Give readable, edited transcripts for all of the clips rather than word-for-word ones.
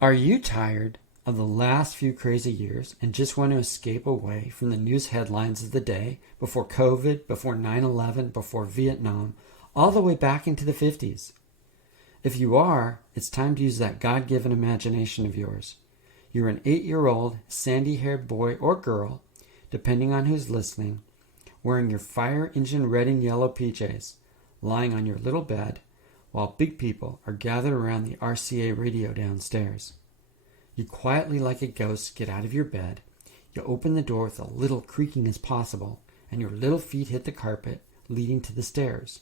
Are you tired of the last few crazy years and just want to escape away from the news headlines of the day, before COVID, before 9/11, before Viet Nam, all the way back into the 50s? If you are, it's time to use that God-given imagination of yours. You're an 8-year-old, sandy-haired boy or girl, depending on who's listening, wearing your fire engine red and yellow PJs, lying on your little bed, while big people are gathered around the RCA radio downstairs. You quietly, like a ghost, get out of your bed. You open the door with a little creaking as possible, and your little feet hit the carpet leading to the stairs.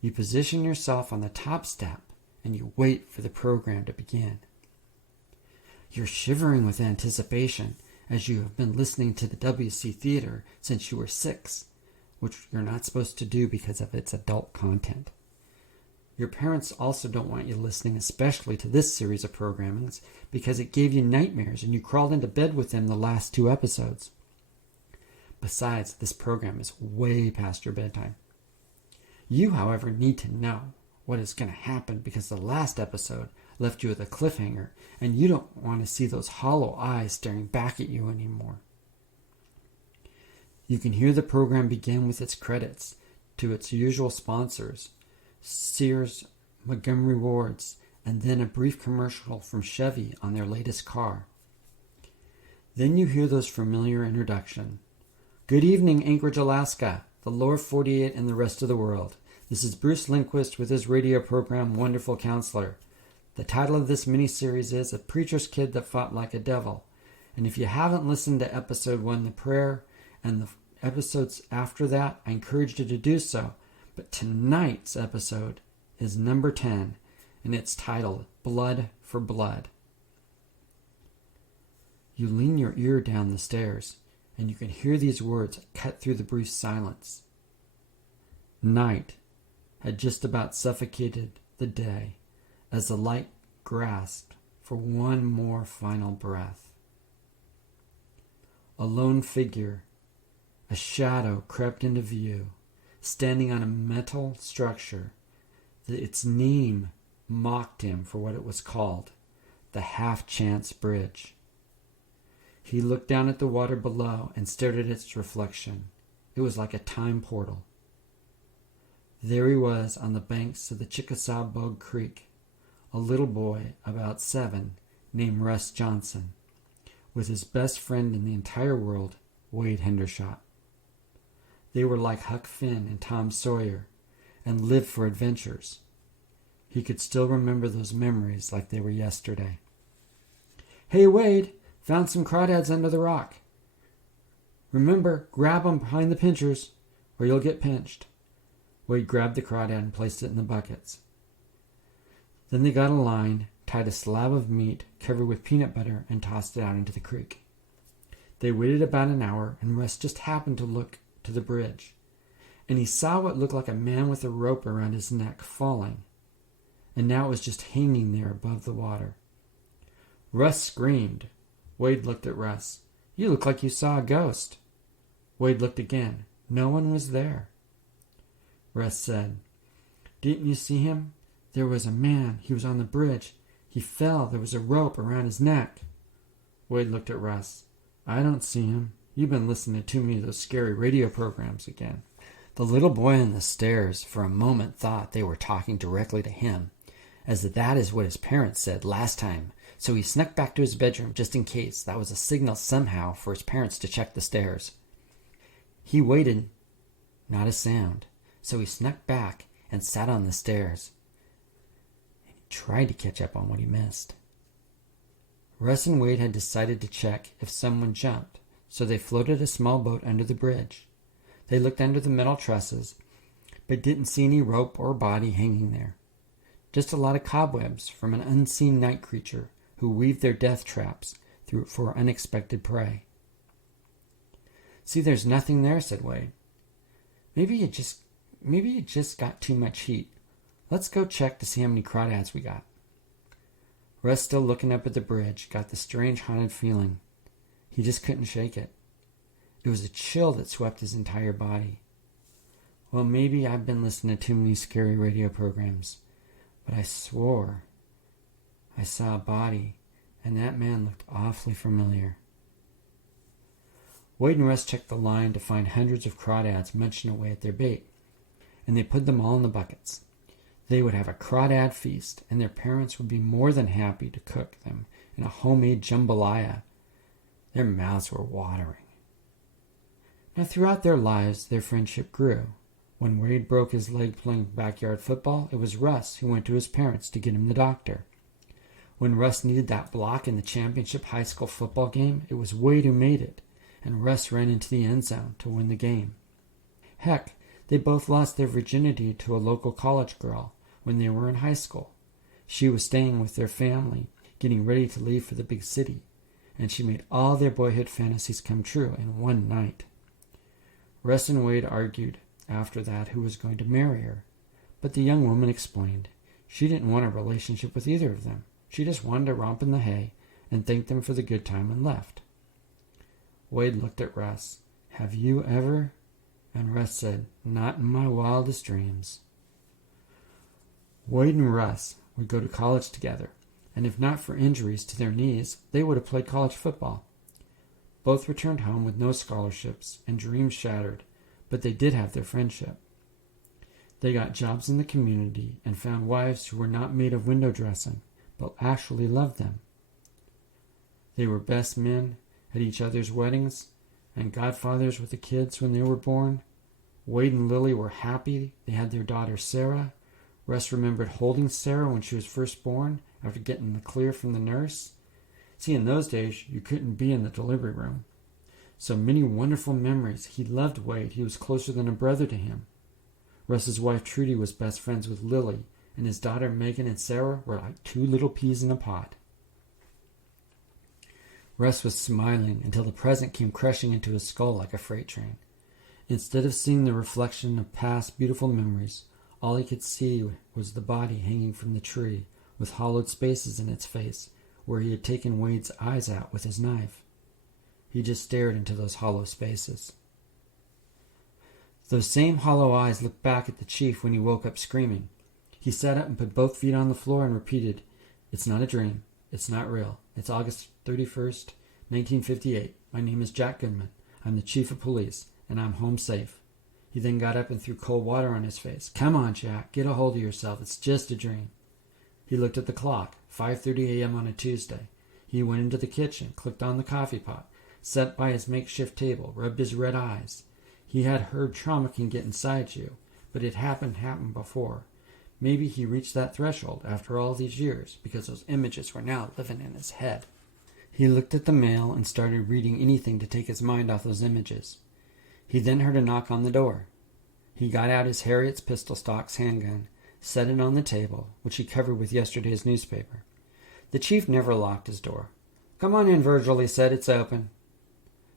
You position yourself on the top step, and you wait for the program to begin. You're shivering with anticipation, as you have been listening to the WC Theater since you were 6, which you're not supposed to do because of its adult content. Your parents also don't want you listening especially to this series of programmings because it gave you nightmares and you crawled into bed with them the last 2 episodes. Besides, this program is way past your bedtime. You, however, need to know what is going to happen because the last episode left you with a cliffhanger and you don't want to see those hollow eyes staring back at you anymore. You can hear the program begin with its credits to its usual sponsors, Sears, Montgomery Wards, and then a brief commercial from Chevy on their latest car. Then you hear those familiar introduction. Good evening, Anchorage, Alaska, the lower 48 and the rest of the world. This is Bruce Lindquist with his radio program, Wonderful Counselor. The title of this miniseries is A Preacher's Kid That Fought Like a Devil. And if you haven't listened to episode 1, The Prayer, and the episodes after that, I encourage you to do so. But tonight's episode is number 10, and it's titled Blood for Blood. You lean your ear down the stairs, and you can hear these words cut through the brief silence. Night had just about suffocated the day as the light grasped for one more final breath. A lone figure, a shadow, crept into view, standing on a metal structure. Its name mocked him for what it was called, the Half-Chance Bridge. He looked down at the water below and stared at its reflection. It was like a time portal. There he was on the banks of the Chickasaw Bog Creek, a little boy about 7 named Russ Johnson, with his best friend in the entire world, Wade Hendershot. They were like Huck Finn and Tom Sawyer, and lived for adventures. He could still remember those memories like they were yesterday. Hey, Wade, found some crawdads under the rock. Remember, grab 'em behind the pinchers, or you'll get pinched. Wade grabbed the crawdad and placed it in the buckets. Then they got a line, tied a slab of meat covered with peanut butter, and tossed it out into the creek. They waited about an hour, and Russ just happened to look to the bridge, and he saw what looked like a man with a rope around his neck falling, and now it was just hanging there above the water. Russ screamed. Wade looked at Russ. You look like you saw a ghost. Wade looked again. No one was there. Russ said, Didn't you see him? There was a man. He was on the bridge. He fell. There was a rope around his neck. Wade looked at Russ. I don't see him. You've been listening to too many of those scary radio programs again. The little boy on the stairs for a moment thought they were talking directly to him, as that is what his parents said last time, so he snuck back to his bedroom just in case that was a signal somehow for his parents to check the stairs. He waited, not a sound, so he snuck back and sat on the stairs. And he tried to catch up on what he missed. Russ and Wade had decided to check if someone jumped, so they floated a small boat under the bridge. They looked under the metal trusses, but didn't see any rope or body hanging there. Just a lot of cobwebs from an unseen night creature who weaved their death traps for unexpected prey. See, there's nothing there, said Wade. Maybe it just got too much heat. Let's go check to see how many crawdads we got. Russ, still looking up at the bridge, got the strange haunted feeling. He just couldn't shake it. It was a chill that swept his entire body. Well, maybe I've been listening to too many scary radio programs, but I swore I saw a body, and that man looked awfully familiar. Wade and Russ checked the line to find hundreds of crawdads munching away at their bait, and they put them all in the buckets. They would have a crawdad feast, and their parents would be more than happy to cook them in a homemade jambalaya. Their mouths were watering. Now, throughout their lives, their friendship grew. When Wade broke his leg playing backyard football, it was Russ who went to his parents to get him the doctor. When Russ needed that block in the championship high school football game, it was Wade who made it, and Russ ran into the end zone to win the game. Heck, they both lost their virginity to a local college girl when they were in high school. She was staying with their family, getting ready to leave for the big city, and she made all their boyhood fantasies come true in one night. Russ and Wade argued after that who was going to marry her, but the young woman explained she didn't want a relationship with either of them. She just wanted to romp in the hay and thank them for the good time and left. Wade looked at Russ. "Have you ever?" And Russ said, "Not in my wildest dreams." Wade and Russ would go to college together, and if not for injuries to their knees, they would have played college football. Both returned home with no scholarships and dreams shattered, but they did have their friendship. They got jobs in the community and found wives who were not made of window dressing, but actually loved them. They were best men at each other's weddings and godfathers with the kids when they were born. Wade and Lily were happy they had their daughter Sarah. Russ remembered holding Sarah when she was first born after getting the clear from the nurse. See, in those days, you couldn't be in the delivery room. So many wonderful memories. He loved Wade. He was closer than a brother to him. Russ's wife Trudy was best friends with Lily, and his daughter Megan and Sarah were like two little peas in a pod. Russ was smiling until the present came crushing into his skull like a freight train. Instead of seeing the reflection of past beautiful memories, all he could see was the body hanging from the tree with hollowed spaces in its face where he had taken Wade's eyes out with his knife. He just stared into those hollow spaces. Those same hollow eyes looked back at the chief when he woke up screaming. He sat up and put both feet on the floor and repeated, "It's not a dream. It's not real. It's August 31st, 1958. My name is Jack Goodman. I'm the chief of police, and I'm home safe." He then got up and threw cold water on his face. "Come on, Jack. Get a hold of yourself. It's just a dream." He looked at the clock, 5:30 a.m. on a Tuesday. He went into the kitchen, clicked on the coffee pot, sat by his makeshift table, rubbed his red eyes. He had heard trauma can get inside you, but it happened before. Maybe he reached that threshold after all these years, because those images were now living in his head. He looked at the mail and started reading anything to take his mind off those images. He then heard a knock on the door. He got out his Harriet's pistol stocks handgun, set it on the table, which he covered with yesterday's newspaper. The chief never locked his door. "Come on in, Virgil," he said. "It's open."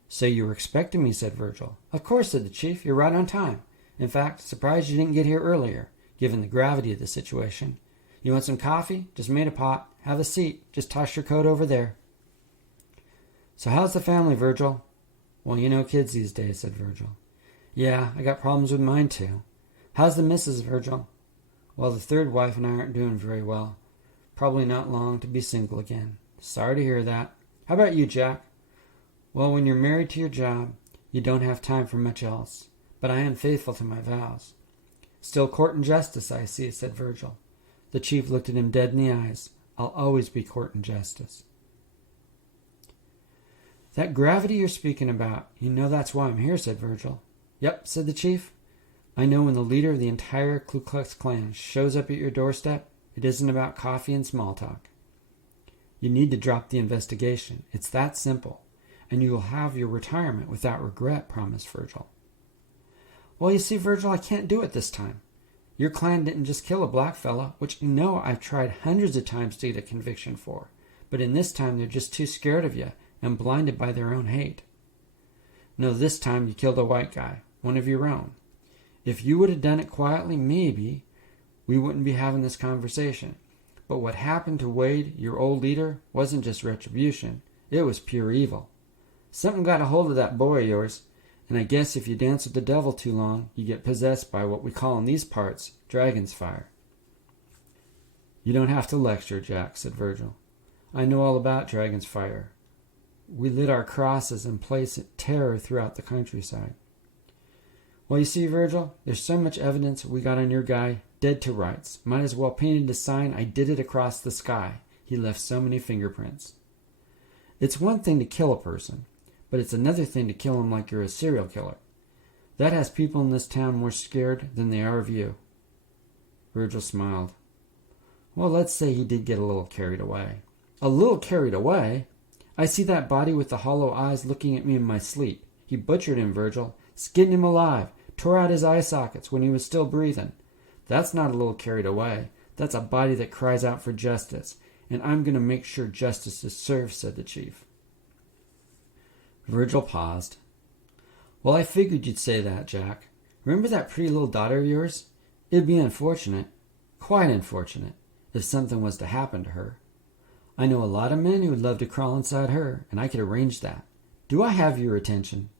"So you were expecting me," said Virgil. "Of course," said the chief. "You're right on time. In fact, surprised you didn't get here earlier, given the gravity of the situation. You want some coffee? Just made a pot. Have a seat. Just toss your coat over there." "So how's the family, Virgil?" "Well, you know kids these days," said Virgil. "Yeah, I got problems with mine too." "How's the missus, Virgil?" "Well, the third wife and I aren't doing very well. Probably not long to be single again." "Sorry to hear that. How about you, Jack?" "Well, when you're married to your job, you don't have time for much else. But I am faithful to my vows." "Still courting justice, I see," said Virgil. The chief looked at him dead in the eyes. "I'll always be courting justice." "That gravity you're speaking about, you know that's why I'm here," said Virgil. "Yep," said the chief. "I know when the leader of the entire Ku Klux Klan shows up at your doorstep, it isn't about coffee and small talk. You need to drop the investigation. It's that simple. And you will have your retirement without regret," promised Virgil. "Well, you see, Virgil, I can't do it this time. Your Klan didn't just kill a black fella, which you know I've tried hundreds of times to get a conviction for. But in this time, they're just too scared of you and blinded by their own hate. No, this time you killed a white guy, one of your own. If you would have done it quietly, maybe we wouldn't be having this conversation. But what happened to Wade, your old leader, wasn't just retribution. It was pure evil. Something got a hold of that boy of yours, and I guess if you dance with the devil too long, you get possessed by what we call in these parts dragon's fire." You don't have to lecture, Jack, said Virgil. I know all about dragon's fire. We lit our crosses and placed terror throughout the countryside. Well, you see, Virgil, there's so much evidence we got on your guy, dead to rights. Might as well painted a sign, I did it across the sky. He left so many fingerprints. It's one thing to kill a person, but it's another thing to kill him like you're a serial killer. That has people in this town more scared than they are of you. Virgil smiled. Well, let's say he did get a little carried away. A little carried away? I see that body with the hollow eyes looking at me in my sleep. He butchered him, Virgil. Skinned him alive. Tore out his eye sockets when he was still breathing. That's not a little carried away. That's a body that cries out for justice. And I'm going to make sure justice is served, said the chief. Virgil paused. Well, I figured you'd say that, Jack. Remember that pretty little daughter of yours? It'd be unfortunate, quite unfortunate, if something was to happen to her. I know a lot of men who would love to crawl inside her, and I could arrange that. Do I have your attention?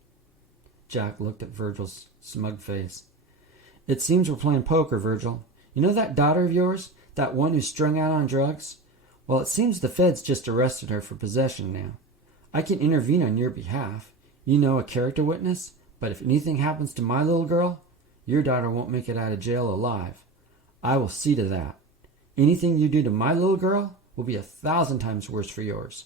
Jack looked at Virgil's smug face. It seems we're playing poker, Virgil. You know that daughter of yours? That one who's strung out on drugs? Well, it seems the feds just arrested her for possession now. I can intervene on your behalf. You know, a character witness. But if anything happens to my little girl, your daughter won't make it out of jail alive. I will see to that. Anything you do to my little girl will be 1,000 times worse for yours.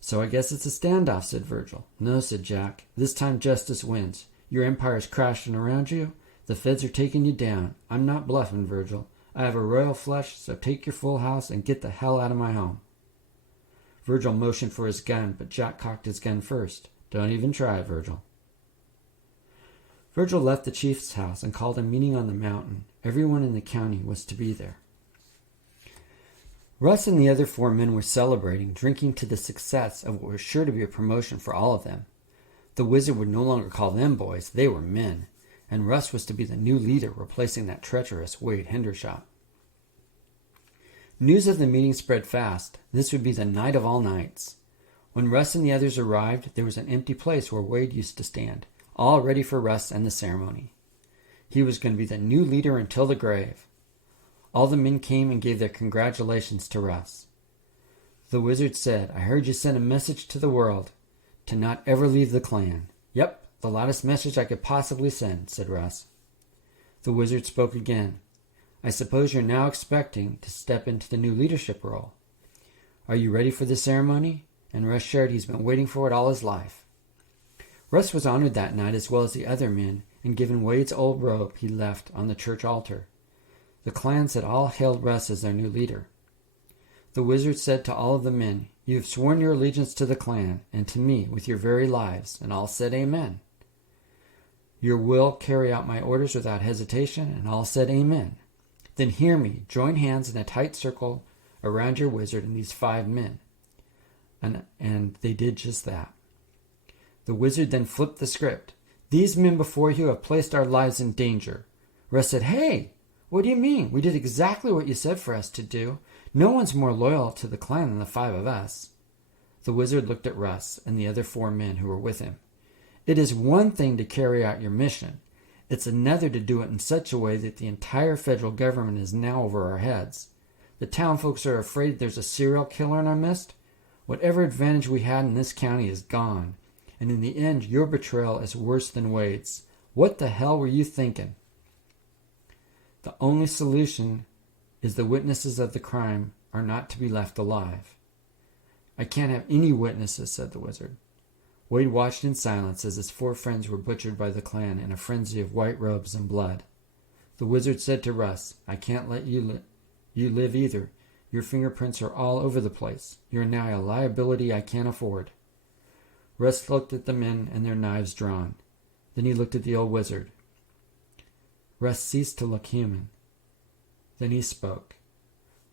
So I guess it's a standoff, said Virgil. No, said Jack. This time justice wins. Your empire's crashing around you. The feds are taking you down. I'm not bluffing, Virgil. I have a royal flush, so take your full house and get the hell out of my home. Virgil motioned for his gun, but Jack cocked his gun first. Don't even try, Virgil. Virgil left the chief's house and called a meeting on the mountain. Everyone in the county was to be there. Russ and the other 4 men were celebrating, drinking to the success of what was sure to be a promotion for all of them. The wizard would no longer call them boys, they were men, and Russ was to be the new leader, replacing that treacherous Wade Hendershot. News of the meeting spread fast. This would be the night of all nights. When Russ and the others arrived, there was an empty place where Wade used to stand, all ready for Russ and the ceremony. He was going to be the new leader until the grave. All the men came and gave their congratulations to Russ. The wizard said, I heard you send a message to the world to not ever leave the clan. Yep, the loudest message I could possibly send, said Russ. The wizard spoke again. I suppose you're now expecting to step into the new leadership role. Are you ready for the ceremony? And Russ shared he's been waiting for it all his life. Russ was honored that night as well as the other men, and given Wade's old robe he left on the church altar. The clans had all hailed Russ as their new leader. The wizard said to all of the men, You have sworn your allegiance to the clan, and to me with your very lives, and all said Amen. You will carry out my orders without hesitation, and all said Amen. Then hear me, join hands in a tight circle around your wizard and these 5 men. And they did just that. The wizard then flipped the script. These men before you have placed our lives in danger. Russ said, Hey, what do you mean? We did exactly what you said for us to do. No one's more loyal to the clan than the 5 of us. The wizard looked at Russ and the other 4 men who were with him. It is one thing to carry out your mission. It's another to do it in such a way that the entire federal government is now over our heads. The town folks are afraid there's a serial killer in our midst. Whatever advantage we had in this county is gone. And in the end, your betrayal is worse than Wade's. What the hell were you thinking? The only solution is the witnesses of the crime are not to be left alive. I can't have any witnesses, said the wizard. Wade watched in silence as his 4 friends were butchered by the clan in a frenzy of white robes and blood. The wizard said to Russ, I can't let you live either. Your fingerprints are all over the place. You're now a liability I can't afford. Russ looked at the men and their knives drawn. Then he looked at the old wizard. Russ ceased to look human. Then he spoke.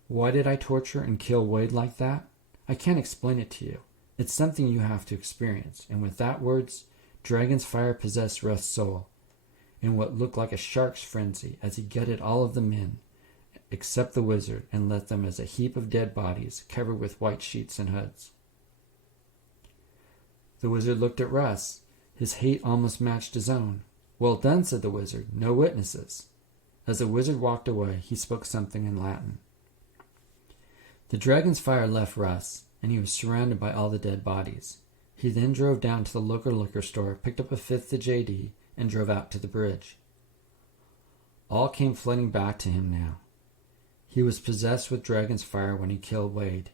Why did I torture and kill Wade like that? I can't explain it to you. It's something you have to experience. And with that words, dragon's fire possessed Russ's soul in what looked like a shark's frenzy as he gutted all of the men, except the wizard, and left them as a heap of dead bodies covered with white sheets and hoods. The wizard looked at Russ. His hate almost matched his own. Well done, said the wizard. No witnesses. As the wizard walked away, he spoke something in Latin. The dragon's fire left Russ, and he was surrounded by all the dead bodies. He then drove down to the local liquor store, picked up a fifth of JD, and drove out to the bridge. All came flooding back to him now. He was possessed with dragon's fire when he killed Wade.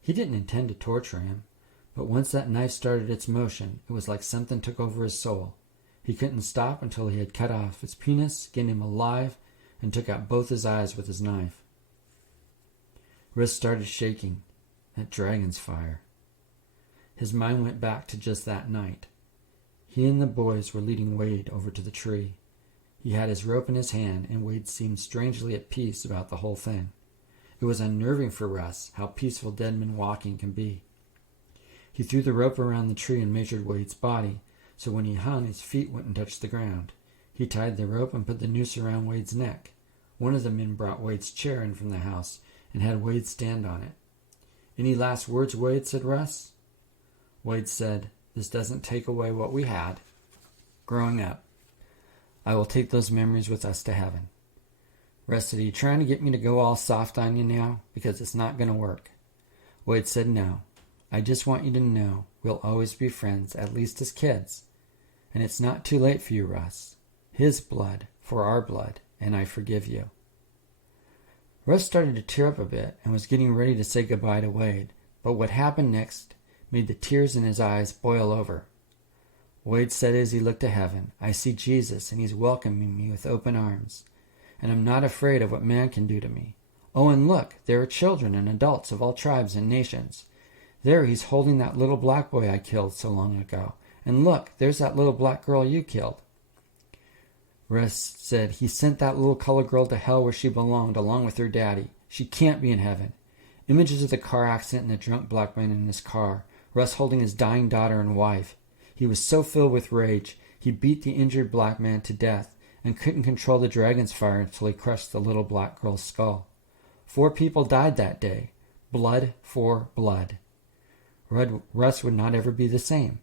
He didn't intend to torture him, but once that knife started its motion, it was like something took over his soul. He couldn't stop until he had cut off his penis, skinned him alive, and took out both his eyes with his knife. Russ started shaking. That dragon's fire. His mind went back to just that night. He and the boys were leading Wade over to the tree. He had his rope in his hand, and Wade seemed strangely at peace about the whole thing. It was unnerving for Russ how peaceful dead men walking can be. He threw the rope around the tree and measured Wade's body, so when he hung, his feet wouldn't touch the ground. He tied the rope and put the noose around Wade's neck. One of the men brought Wade's chair in from the house and had Wade stand on it. "Any last words, Wade?" said Russ. Wade said, "This doesn't take away what we had growing up. I will take those memories with us to heaven." Russ said, "Are you trying to get me to go all soft on you now? Because it's not going to work." Wade said, "No. I just want you to know we'll always be friends, at least as kids. And it's not too late for you, Russ. His blood for our blood, and I forgive you." Russ started to tear up a bit and was getting ready to say goodbye to Wade, but what happened next made the tears in his eyes boil over. Wade said as he looked to heaven, "I see Jesus, and he's welcoming me with open arms. And I'm not afraid of what man can do to me. Oh, and look, there are children and adults of all tribes and nations. There he's holding that little black boy I killed so long ago. And look, there's that little black girl you killed." Russ said, "He sent that little colored girl to hell where she belonged, along with her daddy. She can't be in heaven." Images of the car accident and the drunk black man in his car, Russ holding his dying daughter and wife. He was so filled with rage, he beat the injured black man to death and couldn't control the dragon's fire until he crushed the little black girl's skull. 4 people died that day. Blood for blood. Russ would not ever be the same.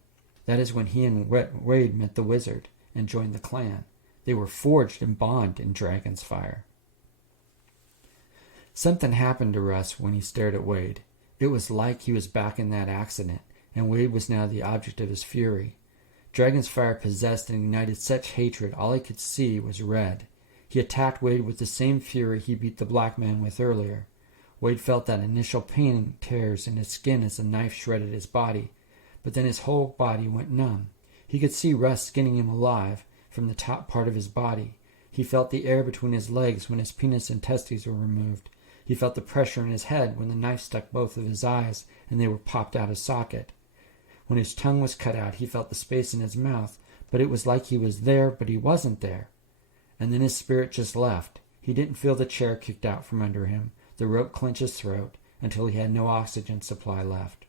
That is when he and Wade met the wizard and joined the clan. They were forged and bond in dragon's fire. Something happened to Russ when he stared at Wade. It was like he was back in that accident, and Wade was now the object of his fury. Dragon's fire possessed and ignited such hatred, all he could see was red. He attacked Wade with the same fury he beat the black man with earlier. Wade felt that initial pain and tears in his skin as the knife shredded his body, but then his whole body went numb. He could see Russ skinning him alive from the top part of his body. He felt the air between his legs when his penis and testes were removed. He felt the pressure in his head when the knife stuck both of his eyes and they were popped out of socket. When his tongue was cut out, he felt the space in his mouth, but it was like he was there, but he wasn't there. And then his spirit just left. He didn't feel the chair kicked out from under him, the rope clench his throat, until he had no oxygen supply left.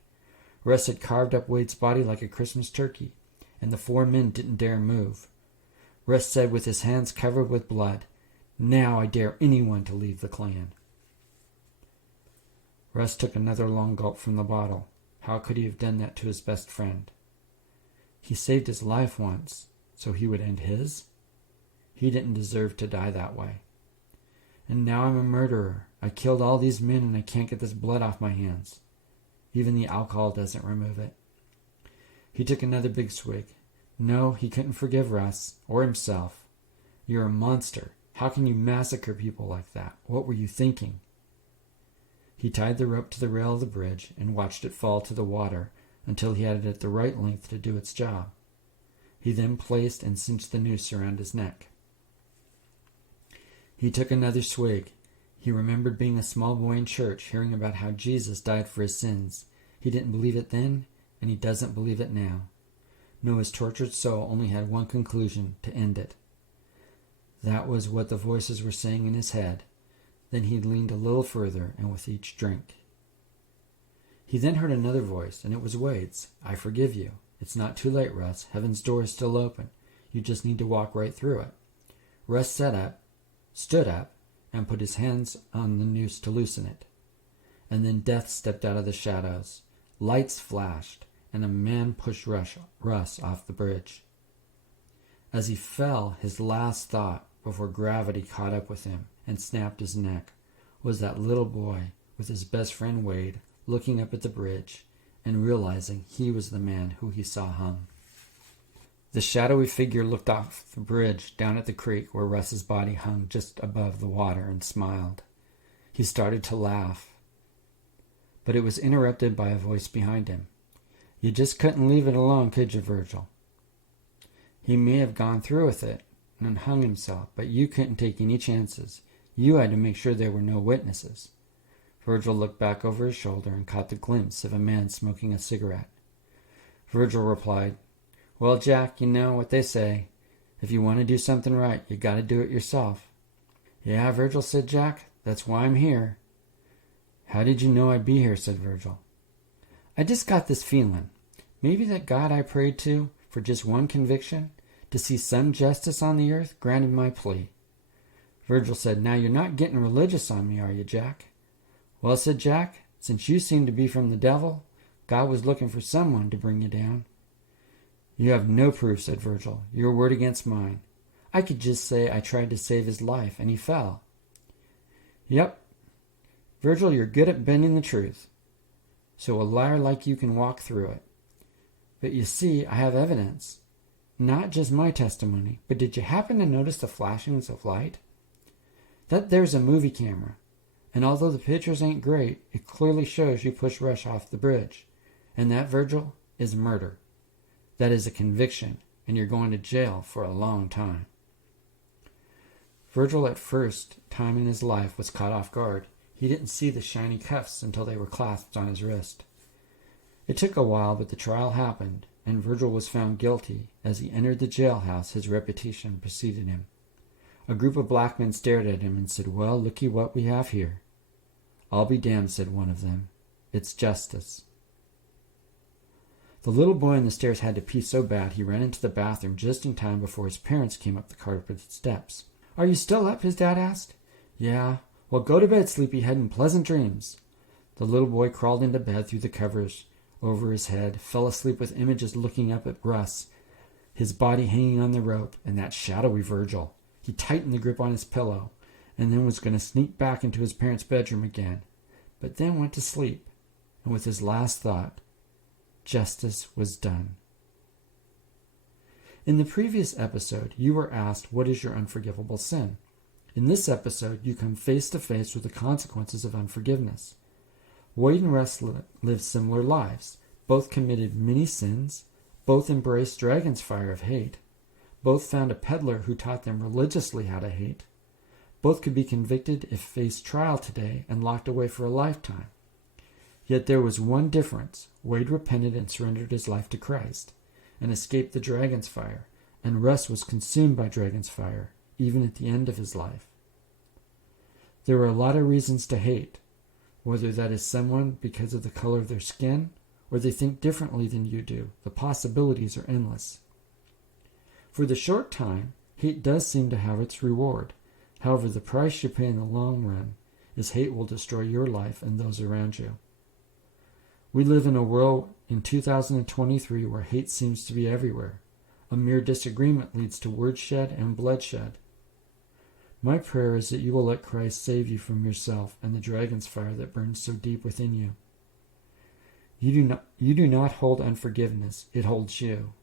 Russ had carved up Wade's body like a Christmas turkey, and the 4 men didn't dare move. Russ said with his hands covered with blood, "Now I dare anyone to leave the clan." Russ took another long gulp from the bottle. How could he have done that to his best friend? He saved his life once, so he would end his? He didn't deserve to die that way. And now I'm a murderer. I killed all these men and I can't get this blood off my hands. Even the alcohol doesn't remove it. He took another big swig. No, he couldn't forgive Russ, or himself. You're a monster. How can you massacre people like that? What were you thinking? He tied the rope to the rail of the bridge and watched it fall to the water until he had it at the right length to do its job. He then placed and cinched the noose around his neck. He took another swig. He remembered being a small boy in church, hearing about how Jesus died for his sins. He didn't believe it then, and he doesn't believe it now. No, his tortured soul only had one conclusion: to end it. That was what the voices were saying in his head. Then he leaned a little further, and with each drink. He then heard another voice, and it was Wade's. "I forgive you. It's not too late, Russ. Heaven's door is still open. You just need to walk right through it." Russ stood up, and put his hands on the noose to loosen it. And then death stepped out of the shadows. Lights flashed, and a man pushed Russ off the bridge. As he fell, his last thought before gravity caught up with him and snapped his neck was that little boy with his best friend Wade looking up at the bridge and realizing he was the man who he saw hung. The shadowy figure looked off the bridge down at the creek where Russ's body hung just above the water and smiled. He started to laugh, but it was interrupted by a voice behind him. "You just couldn't leave it alone, could you, Virgil? He may have gone through with it and hung himself, but you couldn't take any chances. You had to make sure there were no witnesses." Virgil looked back over his shoulder and caught the glimpse of a man smoking a cigarette. Virgil replied, "Well, Jack, you know what they say. If you want to do something right, you got to do it yourself." "Yeah, Virgil," said Jack. "That's why I'm here." "How did you know I'd be here?" said Virgil. "I just got this feeling. Maybe that God I prayed to for just one conviction, to see some justice on the earth, granted my plea." Virgil said, "Now you're not getting religious on me, are you, Jack?" "Well," said Jack, "since you seem to be from the devil, God was looking for someone to bring you down." "You have no proof," said Virgil. "Your word against mine. I could just say I tried to save his life, and he fell." "Yep. Virgil, you're good at bending the truth. So a liar like you can walk through it. But you see, I have evidence. Not just my testimony, but did you happen to notice the flashings of light? That there's a movie camera, and although the pictures ain't great, it clearly shows you pushed Rush off the bridge. And that, Virgil, is murder. That is a conviction, and you're going to jail for a long time." Virgil, at first time in his life, was caught off guard. He didn't see the shiny cuffs until they were clasped on his wrist. It took a while, but the trial happened, and Virgil was found guilty. As he entered the jailhouse, his reputation preceded him. A group of black men stared at him and said, "Well, looky what we have here." "I'll be damned," said one of them. "It's justice." The little boy on the stairs had to pee so bad he ran into the bathroom just in time before his parents came up the carpeted steps. "Are you still up?" his dad asked. "Yeah." "Well, go to bed, sleepyhead, and pleasant dreams." The little boy crawled into bed through the covers over his head, fell asleep with images looking up at Russ, his body hanging on the rope, and that shadowy Virgil. He tightened the grip on his pillow, and then was going to sneak back into his parents' bedroom again, but then went to sleep, and with his last thought, justice was done. In the previous episode, you were asked, what is your unforgivable sin? In this episode, you come face to face with the consequences of unforgiveness. Wade and Russ lived similar lives. Both committed many sins. Both embraced Dragon's fire of hate. Both found a peddler who taught them religiously how to hate. Both could be convicted if faced trial today and locked away for a lifetime. Yet there was one difference. Wade repented and surrendered his life to Christ and escaped the dragon's fire, and Russ was consumed by dragon's fire, even at the end of his life. There are a lot of reasons to hate, whether that is someone because of the color of their skin or they think differently than you do. The possibilities are endless. For the short time, hate does seem to have its reward. However, the price you pay in the long run is hate will destroy your life and those around you. We live in a world in 2023 where hate seems to be everywhere. A mere disagreement leads to woodshed and bloodshed. My prayer is that you will let Christ save you from yourself and the dragon's fire that burns so deep within you. You do not hold unforgiveness, it holds you.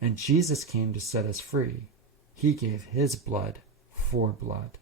And Jesus came to set us free. He gave his blood for blood.